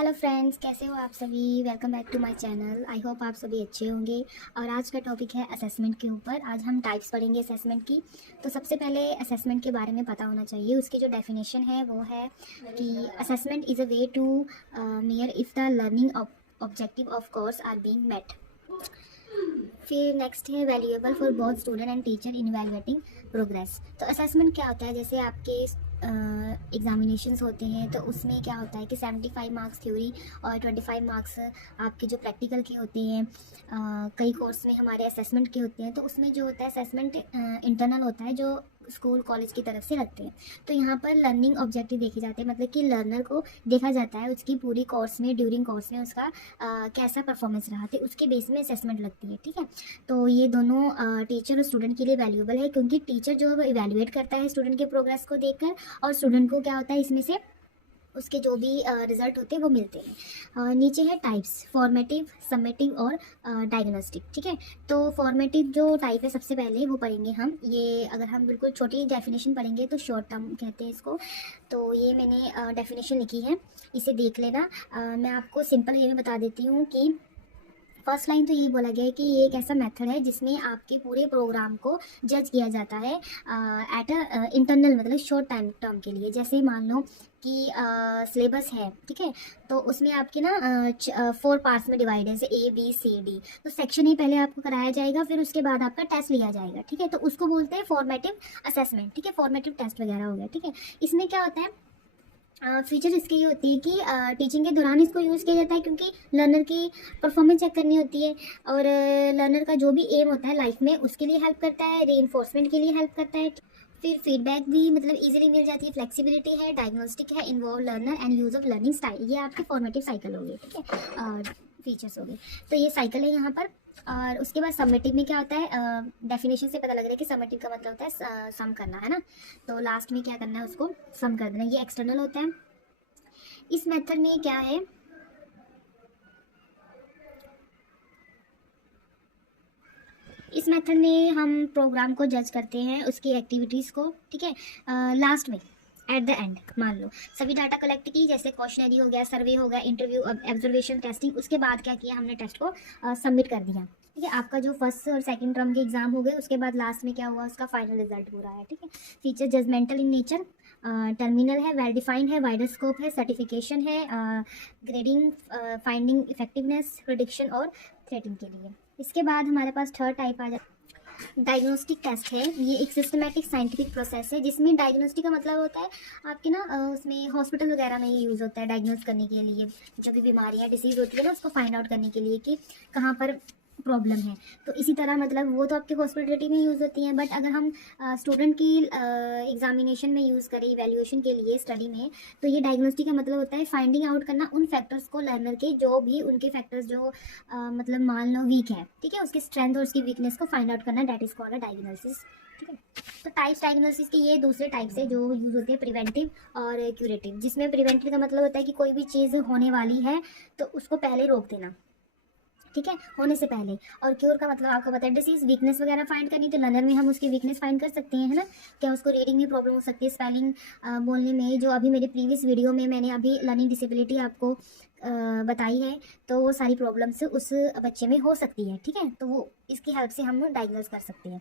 Hello friends, कैसे हो आप सभी। Welcome back to my channel. I hope आप सभी अच्छे होंगे। और आज का टॉपिक है असेसमेंट के ऊपर। आज हम टाइप्स पढ़ेंगे असेसमेंट की। तो सबसे पहले असेसमेंट के बारे में पता होना चाहिए। उसकी जो डेफिनेशन है वो है कि assessment is a way to measure if the learning objective of course are being met. फिर नेक्स्ट है valuable for both student and teacher in evaluating progress. तो असेसमेंट क्या होता है, जैसे आपके एग्जामिनेशंस होते हैं तो उसमें क्या होता है कि 75 मार्क्स थ्योरी और 25 मार्क्स आपके जो प्रैक्टिकल के होते हैं। कई कोर्स में हमारे असेसमेंट के होते हैं, तो उसमें जो होता है असेसमेंट इंटरनल होता है जो स्कूल कॉलेज की तरफ से रखते हैं। तो यहाँ पर लर्निंग ऑब्जेक्टिव देखे जाते हैं, मतलब कि लर्नर को देखा जाता है उसकी पूरी कोर्स में, ड्यूरिंग कोर्स में उसका कैसा परफॉर्मेंस रहा थे, उसके बेस में असेसमेंट लगती है। ठीक है, तो ये दोनों टीचर और स्टूडेंट के लिए वैल्यूएबल है, क्योंकि टीचर जो है वो इवैल्यूएट करता है स्टूडेंट के प्रोग्रेस को देखकर, और स्टूडेंट को क्या होता है इसमें से उसके जो भी रिजल्ट होते हैं वो मिलते हैं। नीचे है टाइप्स, फॉर्मेटिव, समेटिव और डायग्नोस्टिक। ठीक है, तो फॉर्मेटिव जो टाइप है सबसे पहले वो पढ़ेंगे हम। ये अगर हम बिल्कुल छोटी डेफिनेशन पढ़ेंगे तो शॉर्ट टर्म कहते हैं इसको। तो ये मैंने डेफिनेशन लिखी है, इसे देख लेना। मैं आपको सिंपल ये भी बता देती हूँ कि फर्स्ट लाइन तो यही बोला गया है कि ये एक ऐसा मेथड है जिसमें आपके पूरे प्रोग्राम को जज किया जाता है एट अ इंटरनल, मतलब शॉर्ट टाइम टर्म के लिए। जैसे मान लो कि सिलेबस है, ठीक है, तो उसमें आपके ना 4 पार्ट्स में डिवाइड है, जैसे ABCD। तो सेक्शन ही पहले आपको कराया जाएगा, फिर उसके बाद आपका टेस्ट लिया जाएगा। ठीक है, तो उसको बोलते हैं फॉर्मेटिव असेसमेंट। ठीक है, फॉर्मेटिव टेस्ट वगैरह हो गया। ठीक है, इसमें क्या होता है, फीचर इसकी ये होती है कि टीचिंग के दौरान इसको यूज़ किया जाता है, क्योंकि लर्नर की परफॉर्मेंस चेक करनी होती है, और लर्नर का जो भी एम होता है लाइफ में उसके लिए हेल्प करता है, रीइंफोर्समेंट के लिए हेल्प करता है। फिर फीडबैक भी मतलब इजीली मिल जाती है, फ्लेक्सिबिलिटी है, डायग्नोस्टिक है, involve learner and use of learning style. ये आपके फॉर्मेटिव साइकिल हो गए। ठीक है, फीचर्स हो गए। तो ये साइकिल है यहाँ पर। और उसके बाद सबमिटिव में क्या होता है, डेफिनेशन से पता लग रहा है कि सबमिटिव का मतलब होता है सम करना, है ना। तो लास्ट में क्या करना है, उसको सम कर देना। ये एक्सटर्नल होता है। इस मेथड में क्या है, इस मेथड में हम प्रोग्राम को जज करते हैं, उसकी एक्टिविटीज़ को। ठीक है, लास्ट में एट द एंड मान लो सभी डाटा कलेक्ट की, जैसे क्वेश्चनरी हो गया, सर्वे हो गया, इंटरव्यू, ऑब्जर्वेशन, टेस्टिंग, उसके बाद क्या किया हमने, टेस्ट को सबमिट कर दिया। ठीक है, आपका जो फर्स्ट और सेकंड टर्म के एग्जाम हो गए, उसके बाद लास्ट में क्या हुआ, उसका फाइनल रिजल्ट हो रहा है। ठीक है, feature judgemental in nature, terminal है, वेल डिफाइंड है, वाइडर स्कोप है, सर्टिफिकेशन है, ग्रेडिंग, फाइंडिंग इफेक्टिवनेस, प्रिडिक्शन और थ्रेटिंग के लिए। इसके बाद हमारे पास थर्ड टाइप आ जाता है डायग्नोस्टिक टेस्ट है। ये एक सिस्टमैटिक साइंटिफिक प्रोसेस है, जिसमें डायग्नोस्टिक का मतलब होता है आपके ना उसमें हॉस्पिटल वगैरह में ही यूज़ होता है डायग्नोस करने के लिए, जो भी बीमारियाँ डिसीज़ होती है ना उसको फाइंड आउट करने के लिए कि कहाँ पर प्रॉब्लम है। तो इसी तरह मतलब वो तो आपके हॉस्पिटलिटी में यूज़ होती हैं, बट अगर हम स्टूडेंट की एग्जामिनेशन में यूज़ करें, इवैल्यूएशन के लिए, स्टडी में, तो ये डायग्नोस्टिक का मतलब होता है फाइंडिंग आउट करना उन फैक्टर्स को, लर्नर के जो भी उनके फैक्टर्स जो मतलब मान लो वीक है, ठीक है, उसकी स्ट्रेंथ और उसकी वीकनेस को फाइंड आउट करना, that is called a diagnosis. ठीक है, तो टाइप्स डायग्नोसिस के ये दूसरे टाइप्स है जो यूज़ होते हैं, प्रिवेंटिव और क्यूरेटिव। जिसमें प्रिवेंटिव का मतलब होता है कि कोई भी चीज़ होने वाली है तो उसको पहले रोक देना, ठीक है, होने से पहले। और क्योर का मतलब आपको पता है, डिसीज, वीकनेस वगैरह फाइंड करनी, तो लर्नर में हम उसकी वीकनेस फाइंड कर सकते हैं, है ना। क्या उसको रीडिंग में प्रॉब्लम हो सकती है, स्पेलिंग बोलने में, जो अभी मेरे प्रीवियस वीडियो में मैंने अभी लर्निंग डिसेबिलिटी आपको बताई है, तो वो सारी प्रॉब्लम्स उस बच्चे में हो सकती है। ठीक है, तो वो इसकी हेल्प से हम डायग्नोज कर सकते हैं।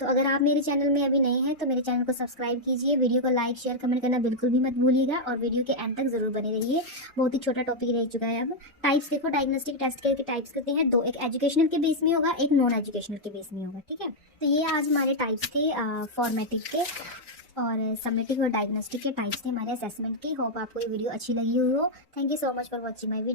तो अगर आप मेरे चैनल में अभी नए हैं तो मेरे चैनल को सब्सक्राइब कीजिए, वीडियो को लाइक, शेयर, कमेंट करना बिल्कुल भी मत भूलिएगा, और वीडियो के एंड तक जरूर बने रहिए। बहुत ही छोटा टॉपिक रह चुका है। अब टाइप्स देखो, डायग्नोस्टिक टेस्ट के टाइप्स करते हैं दो, एक एजुकेशनल के बेस में होगा, एक नॉन एजुकेशनल के बेस में होगा। ठीक है, तो ये आज हमारे टाइप्स थे फॉर्मेटिव के, और समेटिव और डायग्नोस्टिक के टाइप्स थे हमारे असेसमेंट के। होप आपको ये वीडियो अच्छी लगी हुई हो। Thank you so much for watching my video.